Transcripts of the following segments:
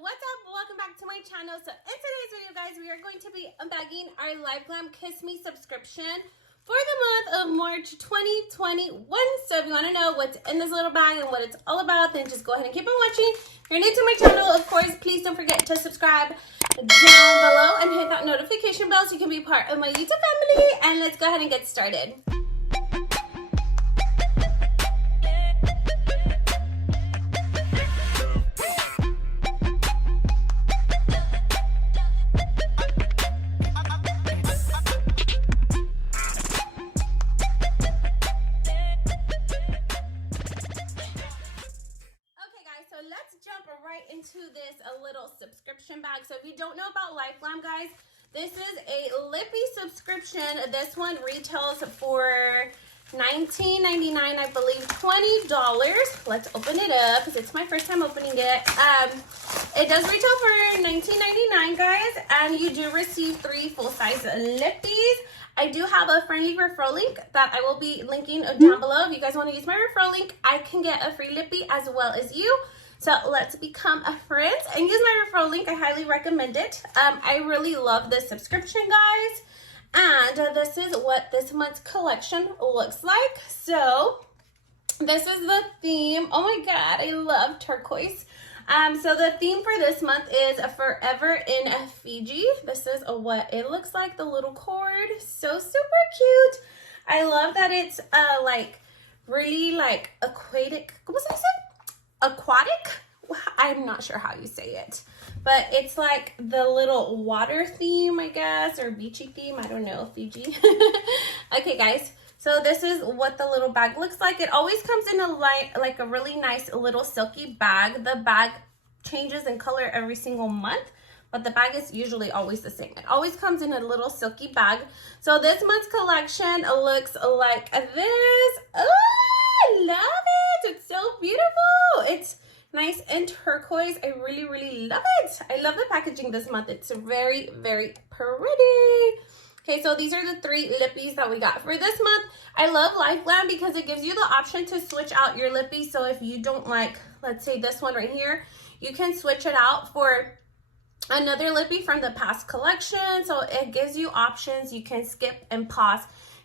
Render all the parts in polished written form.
what's up? Welcome back to my channel. So in today's video, guys, we are going to be unbagging our LiveGlam Kiss Me subscription for the month of March 2021. So if you want to know what's in this little bag and what it's all about, then just go ahead and keep on watching. If you're new to my channel, of course, please don't forget to subscribe down below and hit that notification bell so you can be part of my YouTube family. And let's go ahead and get started. Into this little subscription bag. So if you don't know about LiveGlam, guys, this is a Lippie subscription. This one retails for $19.99, I believe, $20. Let's open it up because it's my first time opening it. It does retail for $19.99, guys, and you do receive 3 full-size Lippies. I do have a friendly referral link that I will be linking down below. If you guys want to use my referral link, I can get a free Lippie as well as you. So let's become a friend and use my referral link. I highly recommend it. I really love this subscription, guys. And this is what this month's collection looks like. So this is the theme. Oh my God, I love turquoise. So the theme for this month is Forever in Fiji. This is what it looks like, the little cord. So super cute. I love that it's like really like aquatic. ¿Cómo se dice? Aquatic. I'm not sure how you say it, but it's like the little water theme, I guess, or beachy theme. I don't know, Fiji. Okay, guys, so this is what the little bag looks like. It always comes in a like a really nice little silky bag. The bag changes in color every single month, but the bag is usually always the same. It always comes in a little silky bag. So this month's collection looks like this. Oh, I love it. It's so beautiful. It's nice and turquoise. I really, really love it. I love the packaging this month. It's very, very pretty. Okay, so these are the 3 Lippies that we got for this month. I love LiveGlam because it gives you the option to switch out your Lippie. So if you don't like, let's say this one right here, you can switch it out for another Lippie from the past collection. So it gives you options. You can skip and pause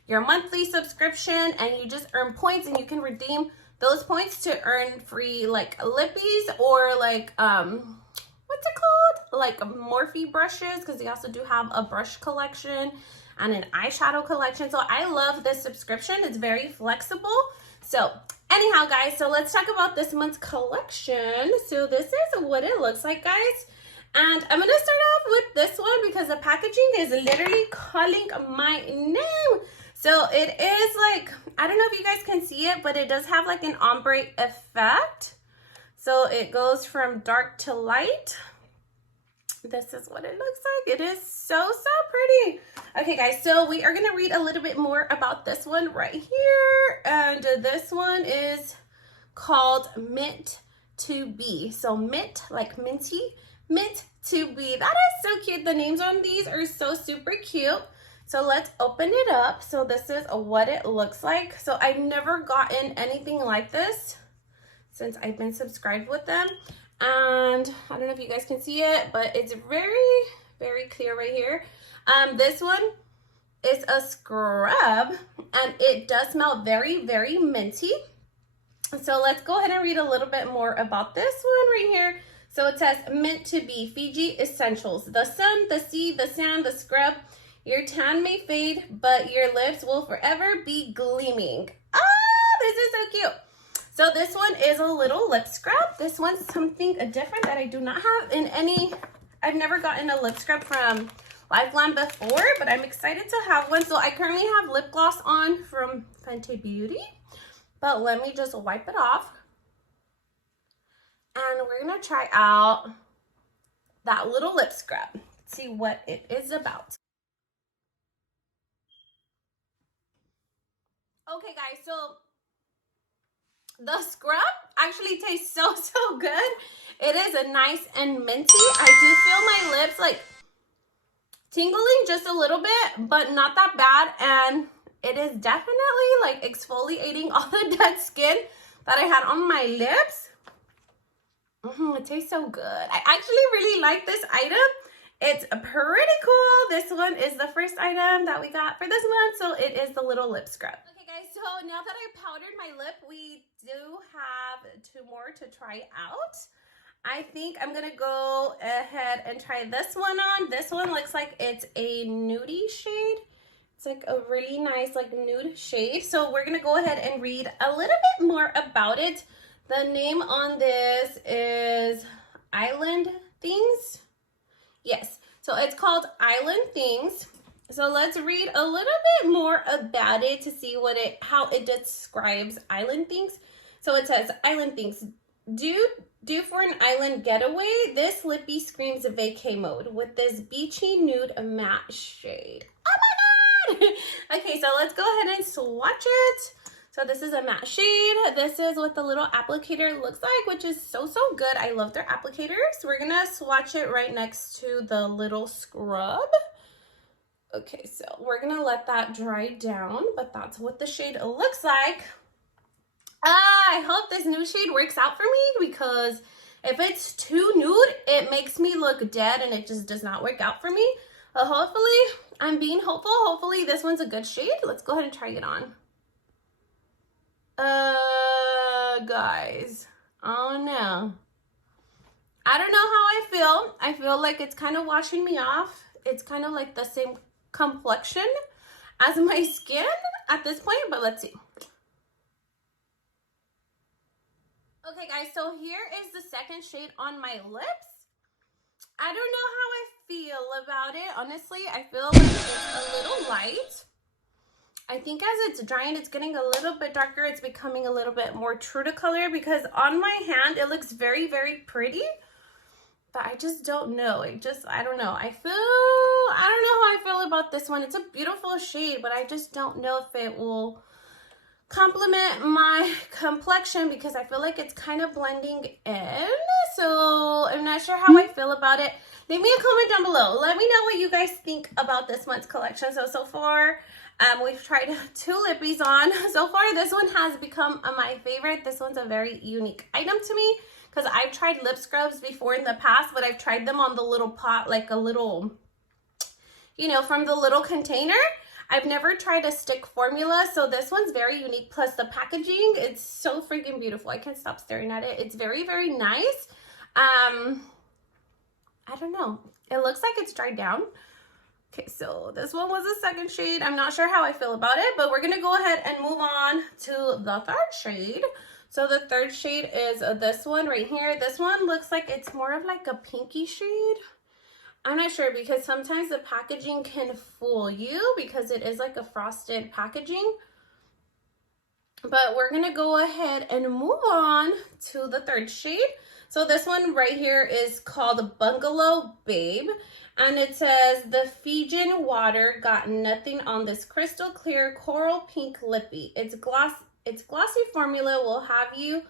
your monthly subscription and you just earn points, and you can redeem those points to earn free like Lippies or like what's it called, like Morphe brushes, because they also do have a brush collection and an eyeshadow collection. So I love this subscription. It's very flexible. So anyhow, guys, so let's talk about this month's collection. So this is what it looks like, guys. And I'm gonna start off with this one because the packaging is literally calling my name. So it is like, I don't know if you guys can see it, but it does have like an ombre effect. So it goes from dark to light. This is what it looks like. It is so, so pretty. Okay, guys, so we are going to read a little bit more about this one right here. And this one is called Mint to Be. So mint, like minty, mint to be. That is so cute. The names on these are so super cute. So let's open it up. So this is what it looks like. So I've never gotten anything like this since I've been subscribed with them. And I don't know if you guys can see it, but it's very, very clear right here. This one is a scrub and it does smell very, very minty. So let's go ahead and read a little bit more about this one right here. So it says Mint to Be Fiji Essentials. The sun, the sea, the sand, the scrub. Your tan may fade, but your lips will forever be gleaming. Ah, this is so cute. So this one is a little lip scrub. This one's something different that I do not have in any. I've never gotten a lip scrub from LiveGlam before, but I'm excited to have one. So I currently have lip gloss on from Fenty Beauty, but let me just wipe it off. And we're gonna try out that little lip scrub. See what it is about. Okay, guys, so the scrub actually tastes so, so good. It is a nice and minty. I do feel my lips like tingling just a little bit, but not that bad. And it is definitely like exfoliating all the dead skin that I had on my lips. It tastes so good. I actually really like this item. It's pretty cool. This one is the first item that we got for this month, so it is the little lip scrub. Okay guys, so now that I powdered my lip, we do have 2 more to try out. I think I'm gonna go ahead and try this one on. This one looks like it's a nudie shade. It's like a really nice like nude shade. So we're gonna go ahead and read a little bit more about it. The name on this is Island Things. Yes, so it's called Island Things. So let's read a little bit more about it to see how it describes Island Things. So it says, Island Things. Due for an island getaway, this Lippie screams vacay mode with this beachy nude matte shade. Oh my god! Okay, so let's go ahead and swatch it. So this is a matte shade. This is what the little applicator looks like, which is so good. I love their applicators. We're gonna swatch it right next to the little scrub. Okay, so we're gonna let that dry down, but that's what the shade looks like. I hope this nude shade works out for me, because if it's too nude, it makes me look dead and it just does not work out for me. Hopefully, I'm being hopeful. Hopefully this one's a good shade. Let's go ahead and try it on. Guys, oh no. I don't know how I feel. I feel like it's kind of washing me off. It's kind of like the same complexion as my skin at this point, but let's see. Okay guys, so here is the second shade on my lips. I don't know how I feel about it. Honestly, I feel like it's a little light. I think as it's drying, it's getting a little bit darker. It's becoming a little bit more true to color, because on my hand, it looks very pretty. But I just don't know. I don't know. I don't know how I feel about this one. It's a beautiful shade, but I just don't know if it will complement my complexion, because I feel like it's kind of blending in. So I'm not sure how I feel about it. Leave me a comment down below. Let me know what you guys think about this month's collection. So far, we've tried 2 Lippies on. So far, this one has become my favorite. This one's a very unique item to me, because I've tried lip scrubs before in the past, but I've tried them on the little pot, like a little, you know, from the little container. I've never tried a stick formula, so this one's very unique. Plus the packaging, it's so freaking beautiful. I can't stop staring at it. It's very nice. I don't know. It looks like it's dried down. Okay, so this one was the second shade. I'm not sure how I feel about it, but we're gonna go ahead and move on to the third shade. So the third shade is this one right here. This one looks like it's more of like a pinky shade. I'm not sure, because sometimes the packaging can fool you because it is like a frosted packaging. But we're gonna go ahead and move on to the third shade. So this one right here is called Bungalow Babe. And it says, the Fijian water got nothing on this crystal clear coral pink lippy. Its glossy formula will have you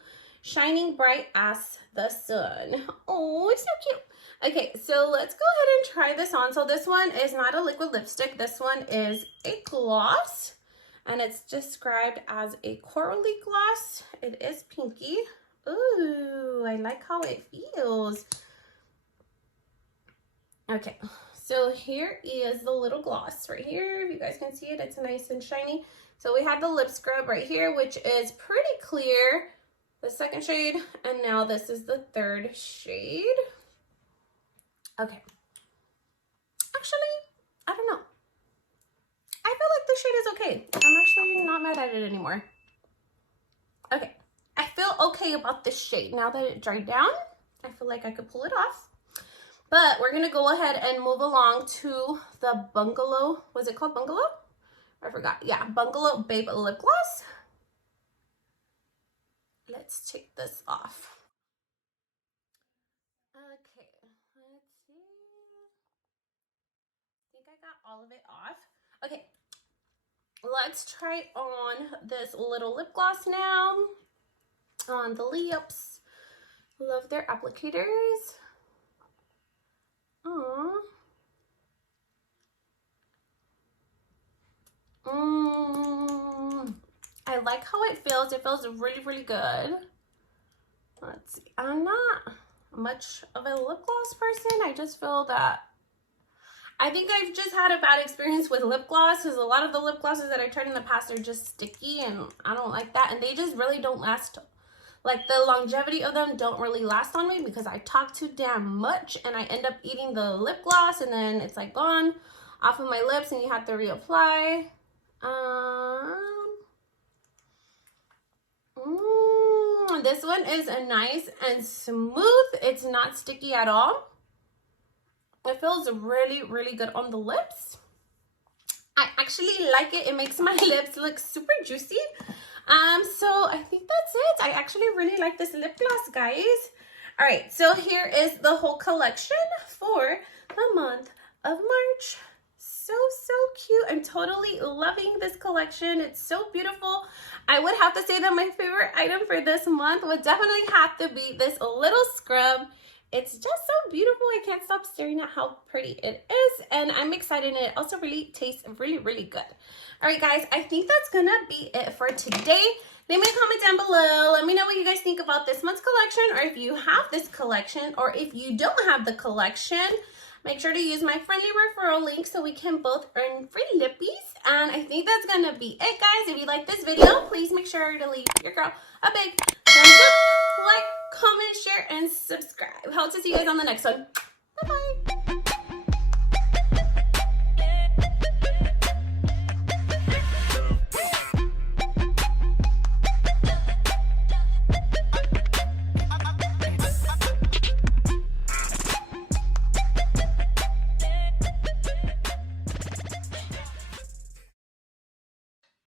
shining bright as the sun. Oh, it's so cute. Okay, so let's go ahead and try this on. So this one is not a liquid lipstick. This one is a gloss, and it's described as a corally gloss. It is pinky. Ooh, I like how it feels. Okay, so here is the little gloss right here. If you guys can see it, it's nice and shiny. So we have the lip scrub right here, which is pretty clear, the second shade, and now this is the third shade. Okay. Actually, I don't know. I feel like this shade is okay. I'm actually not mad at it anymore. Okay. I feel okay about this shade. Now that it dried down, I feel like I could pull it off. But we're going to go ahead and move along to the Bungalow. Was it called Bungalow? I forgot. Yeah, Bungalow Babe Lip Gloss. Let's take this off. Okay. Let's see. I think I got all of it off. Okay. Let's try on this little lip gloss now. On the lips. Love their applicators. Aww. I like how it feels. It feels really good. Let's see. I'm not much of a lip gloss person. I just feel that I think I've just had a bad experience with lip gloss because a lot of the lip glosses that I tried in the past are just sticky and I don't like that. And they just really don't last. Like the longevity of them don't really last on me because I talk too damn much and I end up eating the lip gloss and then it's like gone off of my lips and you have to reapply. This one is nice and smooth. It's not sticky at all. It feels really, really good on the lips. I actually like it. It makes my lips look super juicy. So I think that's it. I actually really like this lip gloss, guys. All right, so here is the whole collection for the month of March. So cute. I'm totally loving this collection. It's so beautiful. I would have to say that my favorite item for this month would definitely have to be this little scrub. It's just so beautiful. I can't stop staring at how pretty it is, and I'm excited, and it also really tastes really, really good. All right, guys, I think that's gonna be it for today. Leave me a comment down below. Let me know what you guys think about this month's collection, or if you have this collection, or if you don't have the collection. Make sure to use my friendly referral link so we can both earn free lippies. And I think that's gonna be it, guys. If you like this video, please make sure to leave your girl a big thumbs up, like, comment, share, and subscribe. Hope to see you guys on the next one. Bye-bye.